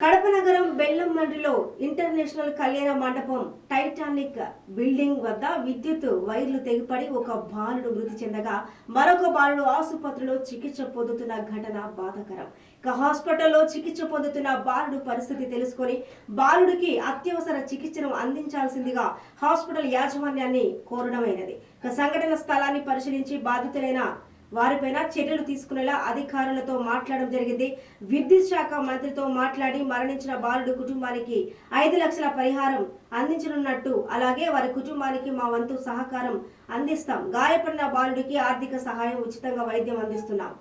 కడప నగరం బెల్లంమండ్రిలో ఇంటర్నేషనల్ కళ్యాణ మండపం టైటానిక్ బిల్డింగ్ వద్ద విద్యుత్ వైర్లు తెగిపడి ఒక బాలుడు మృతి చెందగా మరొక బాలుడు ఆసుపత్రిలో చికిత్స పొందుతున్న ఘటన బాధాకరం. హాస్పిటల్లో చికిత్స పొందుతున్న బాలుడు పరిస్థితి తెలుసుకొని బాలుడికి అత్యవసర చికిత్సను అందించాల్సిందిగా హాస్పిటల్ యాజమాన్యాన్ని కోరడమైనది. సంఘటన స్థలాన్ని పరిశీలించి బాధితులైన వారిపైన చర్యలు తీసుకునేలా అధికారులతో మాట్లాడడం జరిగింది. విద్యుత్ శాఖ మంత్రితో మాట్లాడి మరణించిన బాలుడు కుటుంబానికి 5 లక్షల పరిహారం అందించనున్నట్టు, అలాగే వారి కుటుంబానికి మా వంతు సహకారం అందిస్తాం. గాయపడిన బాలుడికి ఆర్థిక సహాయం, ఉచితంగా వైద్యం అందిస్తున్నాం.